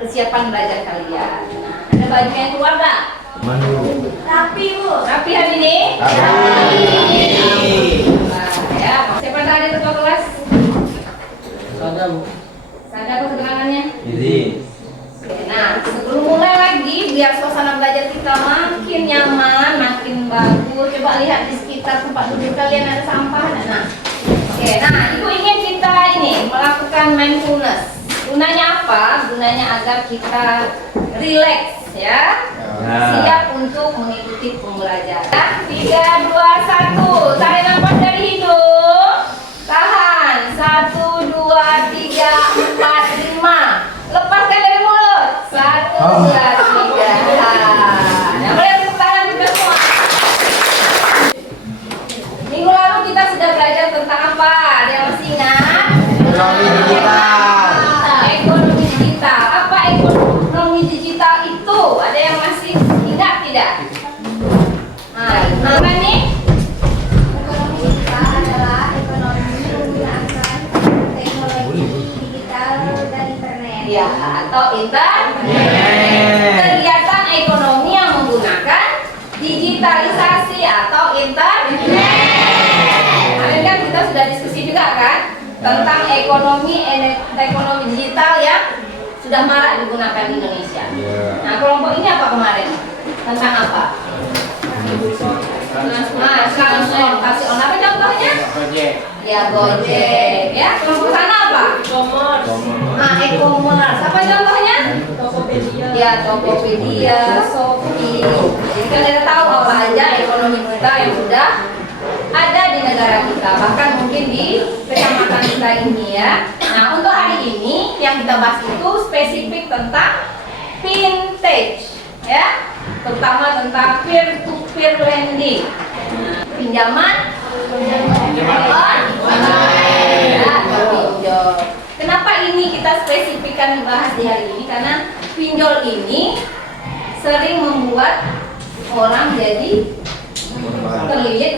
kesiapan belajar kalian. Nah, ada baju yang keluar nggak? Rapi Bu. Rapi hari ini? Rapi. Nah, ya, siapa tadi ketua kelas? Ada Bu. Ada apa keterangannya? Jadi. Nah, sebelum mulai lagi, biar suasana belajar kita makin nyaman, makin bagus. Coba lihat di sekitar tempat duduk kalian ada sampah. Nah, oke. Nah, Ibu ingin kita ini melakukan mindfulness. Gunanya apa? Gunanya agar kita rileks, ya. Siap untuk mengikuti pembelajaran. 3, 2, 1. Tarik nafas dari hidung. Tahan. 1, 2, 3, 4, 5. Lepaskan dari mulut. 1, 2, 3. Nah, boleh tepuk tangan juga semua. Minggu lalu kita sudah belajar tentang apa? Ada yang masih ingat? Ekonomi digital. Ekonomi digital. Apa ekonomi digital itu? Ada yang masih ingat tidak? Nah, apa nih? Ekonomi digital adalah ekonomi menggunakan teknologi digital dan internet. Ya, atau internet. Kegiatan ekonomi yang menggunakan digitalisasi atau internet. Kemarin kan kita sudah diskusi juga kan tentang ekonomi digital yang sudah marak digunakan di Indonesia. Nah, kelompok ini apa kemarin? Tentang apa? Nah, transportasi online. Apa contohnya? Ya, Gojek. Ya, kelompok sana apa? Nah, e-commerce. Apa contohnya? Ya, Tokopedia, Shopee. Jadi kan kita tahu apa aja ekonomi kita yang sudah ada di negara kita, bahkan mungkin di kecamatan kita ini ya. Nah, untuk hari ini yang kita bahas itu spesifik tentang fintech, ya, terutama tentang peer-to-peer lending, pinjaman online, ya, pinjol. Kenapa ini kita spesifikkan dibahas di hari ini? Karena pinjol ini sering membuat orang jadi terlilit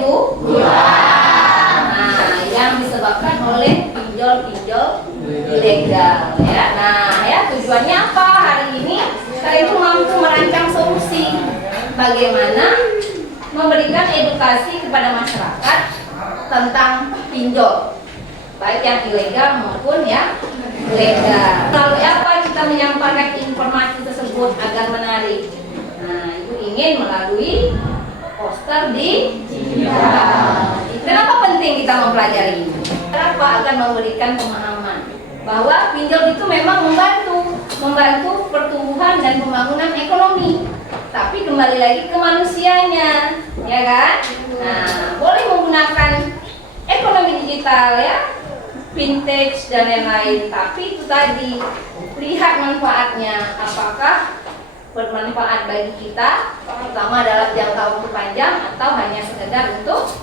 nah, yang disebabkan oleh pinjol-pinjol ilegal ya. Nah, ya, tujuannya apa hari ini? Kita itu mampu merancang solusi bagaimana memberikan edukasi kepada masyarakat tentang pinjol, baik yang ilegal maupun yang legal. Lalu apa kita menyampaikan informasi tersebut agar menarik? Nah, itu ingin melalui poster digital. Kenapa penting kita mempelajari ini? Kenapa akan memberikan pemahaman bahwa pinjol itu memang membantu pertumbuhan dan pembangunan ekonomi. Tapi kembali lagi ke manusianya, ya kan? Nah, boleh menggunakan ekonomi digital ya, fintech dan lain-lain. Tapi itu tadi lihat manfaatnya, apakah bermanfaat bagi kita, terutama dalam jangka waktu panjang atau hanya sekedar untuk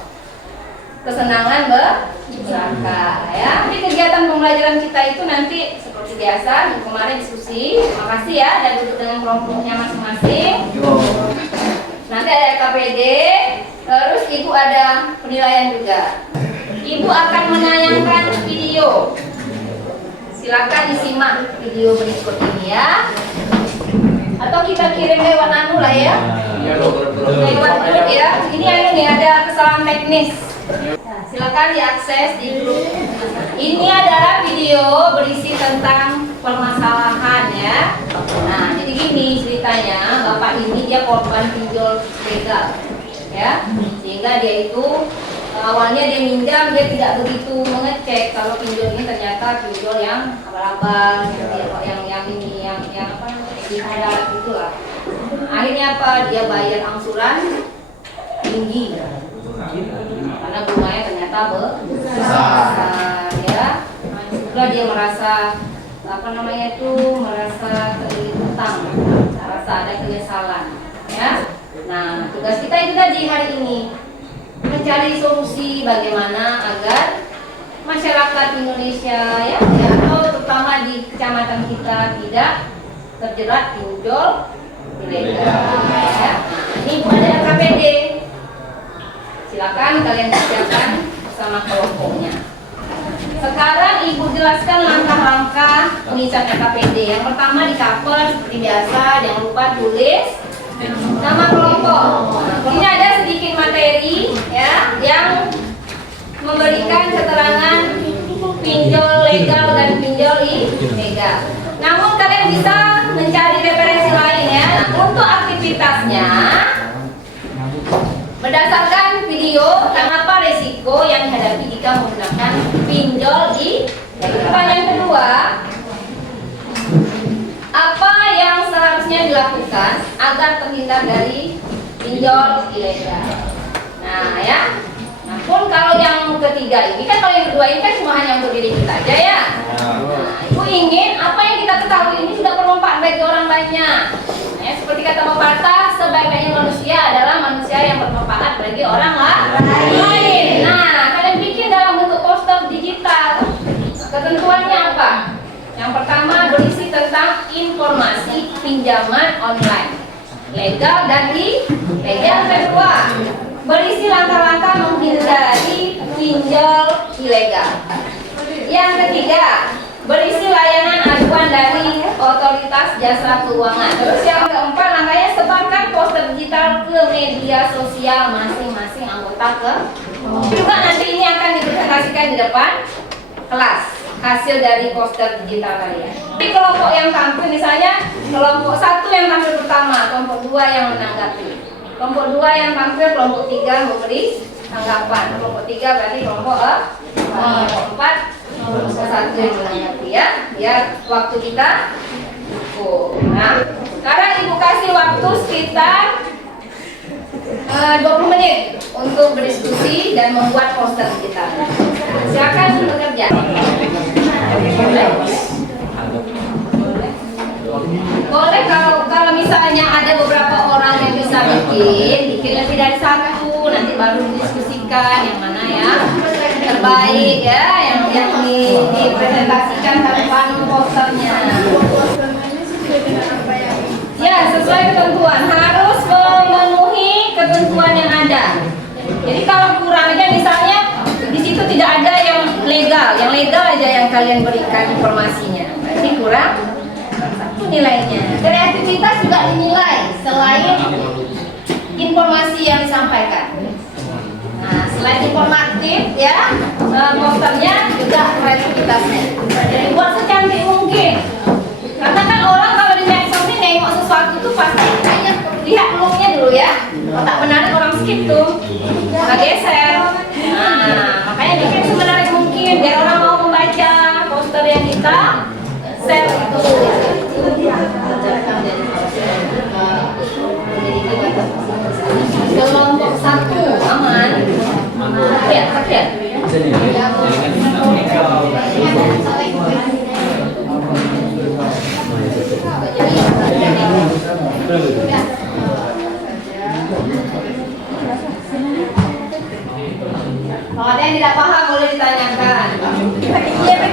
kesenangan belaka ya. Di kegiatan pembelajaran kita itu nanti seperti biasa, kemarin diskusi, terima kasih ya, dan duduk dengan kelompoknya masing-masing. Nanti ada KPD, terus Ibu ada penilaian juga. Ibu akan menayangkan video. Silakan disimak video berikut ini ya. Atau kita kirim lewat anu lah ya. Lewat grup ya. Ini nih ada kesalahan teknis. Nah, silakan diakses di grup. Ini adalah video berisi tentang permasalahan ya. Nah, jadi gini ceritanya, bapak ini dia korban pinjol legal ya. Sehingga dia itu awalnya dia minjam, dia tidak begitu mengecek kalau pinjol ini ternyata pinjol yang abal-abal, yang ini yang apa namanya, dihadat gitulah. Akhirnya apa? Dia bayar angsuran tinggi karena bunganya ternyata besar ya. Juga dia merasa apa namanya itu, merasa terlilit utang, merasa ada penyesalan ya. Nah, tugas kita itu tadi hari ini mencari solusi bagaimana agar masyarakat Indonesia ya, atau terutama di kecamatan kita tidak terjerat pinjol ilegal ya. Ini ada KPD, silakan kalian kerjakan bersama kelompoknya. Sekarang Ibu jelaskan langkah-langkah penyelesaian KPD. Yang pertama di cover seperti biasa, jangan lupa tulis nama kelompok. Ini ada sedikit materi ya yang memberikan keterangan pinjol legal dan pinjol ilegal. Namun kalian bisa mencari referensi lain ya. Nah, untuk aktivitasnya berdasarkan video, apa resiko yang dihadapi jika menggunakan pinjol ilegal. Pertanyaan kedua, apa yang seharusnya dilakukan agar terhindar dari pinjol ilegal? Nah ya. Nah, pun kalau yang ketiga ini kan, kalau yang kedua ini kan cuma hanya untuk diri kita aja ya. Nah, Ibu ingin apa yang kita ketahui ini sudah bermanfaat bagi orang banyak. Nah, ya, seperti kata pepatah, sebaik-baiknya manusia adalah manusia yang bermanfaat bagi orang lain. Nah, kalian bikin dalam bentuk poster digital. Ketentuannya apa? Yang pertama berisi tentang informasi pinjaman online, legal dan ilegal. Yang kedua berisi langkah-langkah menghindari pinjol ilegal. Yang ketiga, berisi layanan aduan dari otoritas jasa keuangan. Terus yang keempat, langkahnya sebarkan poster digital ke media sosial masing-masing anggota juga nanti ini akan dipresentasikan di depan kelas hasil dari poster digital kalian. Di kelompok yang tampil misalnya kelompok 1 yang tampil pertama, kelompok 2 yang menanggapi. Kelompok 2 yang tampil, kelompok 3 memberi tanggapan. Kelompok 3 berarti kelompok kelompok 4, kelompok 1 yang menanggapi ya. Biar waktu kita cukup. Nah, sekarang Ibu kasih waktu sekitar 20 menit untuk berdiskusi dan membuat poster kita. Nah, silakan bekerja. Boleh kalau misalnya ada beberapa orang yang bisa bikin lebih dari satu, nanti baru didiskusikan yang mana ya terbaik ya, yang dipresentasikan tanpa posternya. Ya, sesuai ketentuan, harus memenuhi ketentuan yang ada. Jadi kalau kurang aja misalnya di situ tidak ada yang legal aja yang kalian berikan informasinya, berarti kurang nilainya. Kreativitas juga dinilai selain informasi yang disampaikan. Nah, selain informatif ya, posternya juga kreativitasnya. Jadi buat secantik mungkin. Karena kan orang kalau di medsos ini nengok sesuatu tuh pasti kayaknya lihat looknya dulu ya. Kalau tak menarik orang skip tuh, nggak geser. Nah, makanya bikin semenarik mungkin biar orang mau membaca poster yang kita share itu. Kelompok 1 aman. Rakyat. Kalau ada yang tidak paham boleh ditanyakan.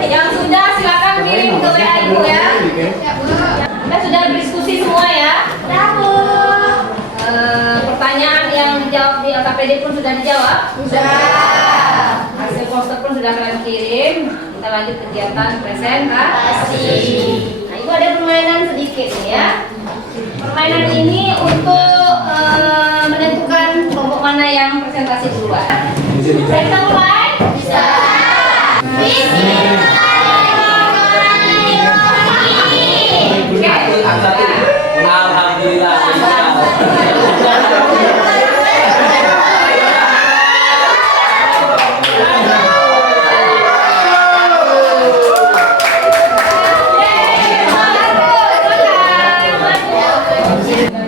Yang sudah silakan kirim ke WA Ibu ya. Kita sudah berdiskusi semua ya. Pertanyaan yang dijawab di LKPD pun sudah dijawab. Sudah. Hasil poster pun sudah kalian kirim. Kita lanjut kegiatan presentasi. Nah, Ibu ada permainan sedikit nih ya. Permainan ini untuk menentukan kelompok mana yang presentasi duluan. Kita mulai? Bisa. Alhamdulillah.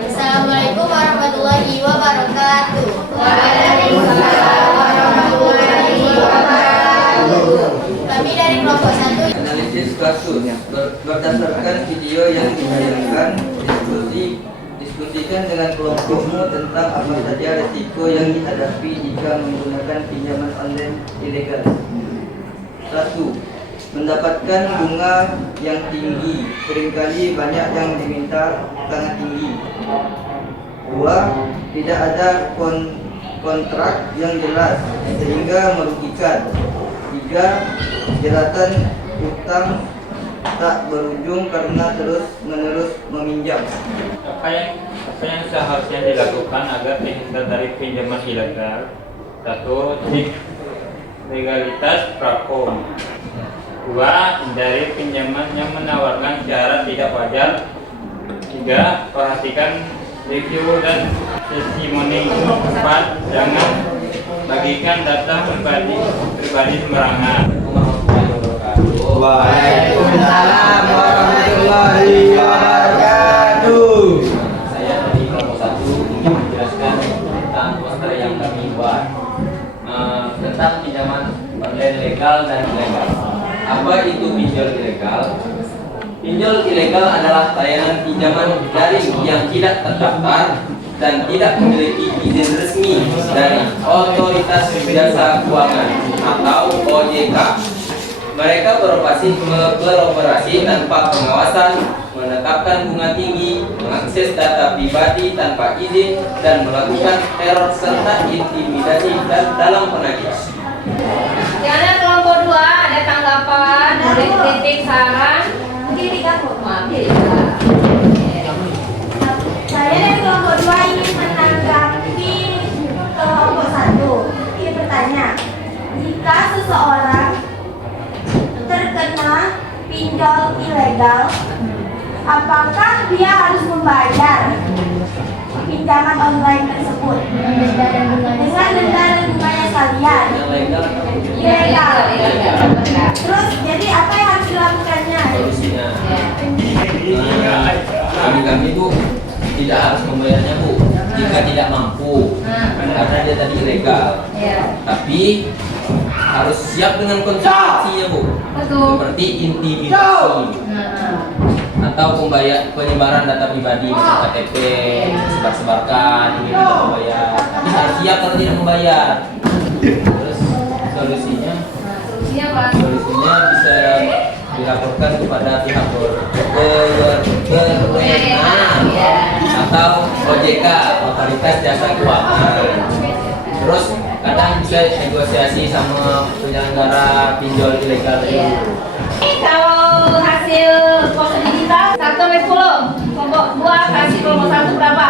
Assalamualaikum warahmatullahi wabarakatuh. Kami dari kelompok 1. Analisis kasus berdasarkan video yang ditayangkan, diskusikan dengan kelompokmu tentang apa saja resiko yang dihadapi jika menggunakan pinjaman online ilegal. 1. Mendapatkan bunga yang tinggi, seringkali banyak yang diminta sangat tinggi. 2. Tidak ada kontrak yang jelas sehingga merugikan. 3. 3. Jeratan utang tak berujung karena terus-menerus meminjam. Apa yang seharusnya dilakukan agar terhindar dari pinjaman ilegal? 1. Cek legalitas platform. 2. Hindari pinjaman yang menawarkan syarat tidak wajar. 3. Perhatikan review dan testimoni. 4. Jangan bagikan data pribadi sembarangan. Waalaikumsalam warahmatullahi wabarakatuh. Saya dari kelompok 1 ingin menjelaskan tentang poster yang kami buat tentang pinjaman online legal dan ilegal. Apa itu pinjol ilegal? Pinjol ilegal adalah layanan pinjaman daring yang tidak terdaftar dan tidak memiliki izin resmi dari Otoritas Jasa Keuangan atau OJK. Mereka beroperasi tanpa pengawasan, menetapkan bunga tinggi, mengakses data pribadi tanpa izin, dan melakukan teror serta intimidasi dalam penagihan. Jangan kelompok 2 ada tanggapan, ada kritik, saran. Mungkin Rika maaf ya Rika. Saya dari kelompok 2 ingin menanggapi kelompok 1. Ini bertanya, jika seseorang terkena pinjol ilegal, apakah dia harus membayar pinjaman online tersebut dengan denda dan bunganya sekalian? Ilegal. Terus jadi apa yang harus dilakukannya? Solusinya, kami itu tidak harus membayarnya, Bu, jika tidak mampu, karena dia tadi ilegal. Tapi harus siap dengan konsekuensinya, Bu. Betul. Seperti intimidasi atau penyebaran data pribadi, misalnya KTP sebar-sebarkan, ini tidak membayar. Tapi harus siap kalau tidak membayar. Terus solusinya apa? Solusinya bisa dilaporkan kepada pihak berwenang atau OJK, Otoritas Jasa Keuangan. Terus kadang bisa negosiasi sama penyelenggara pinjol ilegal itu. Kalau hasil pos digital 1 sampai 10, kelompok 2 kasih kelompok 1 berapa?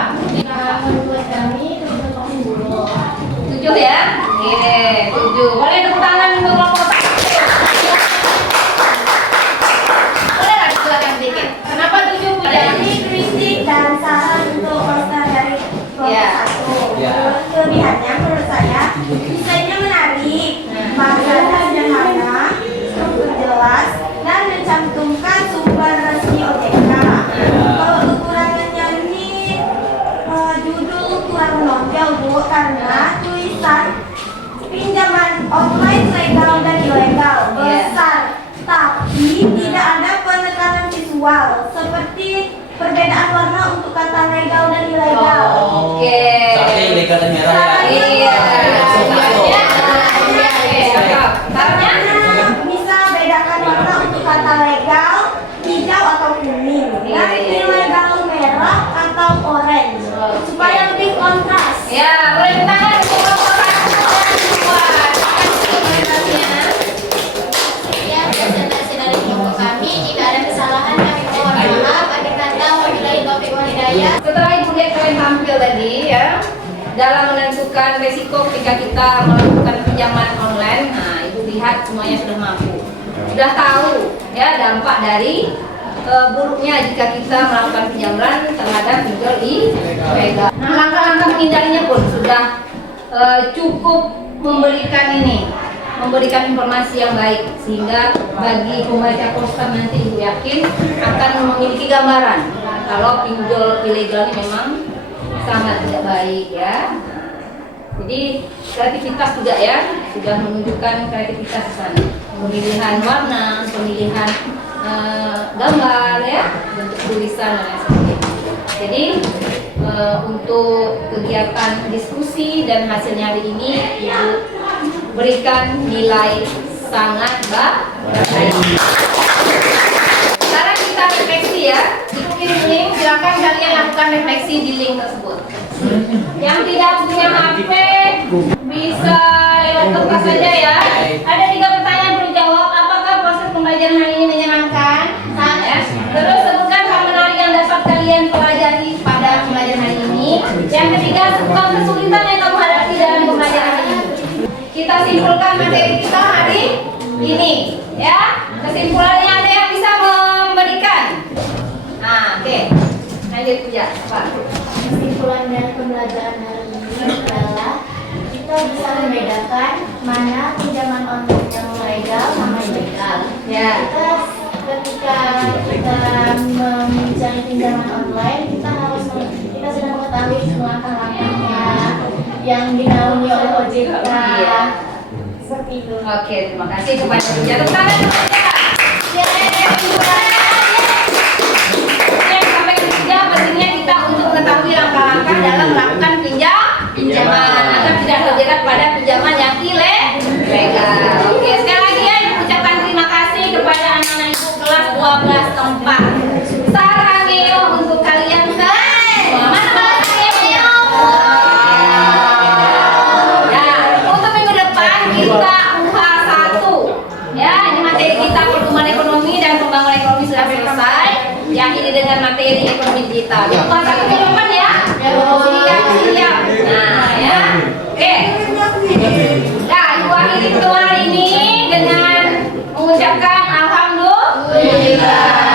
Menurut kami 7 ya? Oke, 7. Boleh tepuk tangan untuk kelompok 1. Boleh nggak silakan sedikit? Kenapa 7 Bu? Jadi kritik dan saran untuk poster dari kelompok 1. Ya. Kelebihannya menurut saya desainnya menarik, bahasanya sederhana, struktur jelas, dan mencantumkan sumber resmi OJK. Kalau kekurangannya ini judul kurang menonjol, Bu, karena tulisan pinjaman online legal dan ilegal besar, tapi tidak ada penekanan visual seperti perbedaan warna untuk kata legal dan ilegal. Oke. Sampai ilegal dan merah ya. Iya. Karena bisa bedakan warna untuk kata legal, hijau atau kuning, dan ilegal merah atau orange, supaya lebih kontras. Ya, boleh tangan untuk kelompok 1 dan 2. Ya, presentasi dari kelompok kami. Jika ada kesalahan kami mohon maaf. Akhir kata, wabillahi taufiq wal hidayah. Setelah Ibu lihat kalian tampil tadi ya, dalam menentukan resiko ketika kita melakukan pinjaman online, nah Ibu lihat semuanya sudah mampu, sudah tahu ya dampak dari buruknya jika kita melakukan pinjaman terhadap pinjol ilegal. Nah, langkah-langkah menghindarinya pun sudah cukup memberikan informasi yang baik, sehingga bagi pembaca poster nanti Ibu yakin akan memiliki gambaran kalau pinjol ilegal ini memang sangat tidak baik ya. Jadi kreativitas juga ya, sudah menunjukkan kreativitas di sana. Pemilihan warna, pemilihan gambar ya, bentuk tulisan dan lain sebagainya. Jadi untuk kegiatan diskusi dan hasilnya hari ini Ibu berikan nilai sangat baik. Sekarang kita refleksi ya. Ibu kirim link, silakan kalian lakukan refleksi di link tersebut. Yang tidak punya HP bisa lewat kertas saja ya. Ada 3 pertanyaan pembelajaran hari ini menyenangkan? Ya. Terus sebutkan hal menarik yang dapat kalian pelajari pada pembelajaran hari ini. Yang ketiga, sebutkan kesulitan yang kamu hadapi dalam pembelajaran hari ini. Kita simpulkan materi kita hari ini, ya. Kesimpulannya ada yang bisa memberikan? Nah, oke. Lanjut Puja. Apa? Kesimpulan dari pembelajaran hari ini adalah kita bisa membedakan mana pinjaman online yang legal sama ilegal. Ya. Ketika kita mencari pinjaman online, kita sudah mengetahui langkah-langkahnya yang dinaungi oleh OJK. Iya. Seperti itu. Oke, terima kasih kepada Puja. Tepuk tangan kepada. Sampai ketiga, pentingnya kita untuk mengetahui langkah-langkah dalam melakukan pinjaman agar tidak terjerat pada pinjaman yang ilegal. Oke, sekali lagi ya, ucapkan terima kasih kepada anak-anak ibu kelas 12 tempat. Sarangeo untuk kalian semua. Mana sarangeo? Ya, untuk minggu depan kita UH1. Ya, ini materi kita pertumbuhan ekonomi dan pembangunan ekonomi sudah selesai. Yang ini dengan materi ekonomi digital. UH1 minggu depan ya. Siap. Nah, ya. Oke. Nah, ibu akhiri pertemuan hari ini dengan mengucapkan alhamdulillah.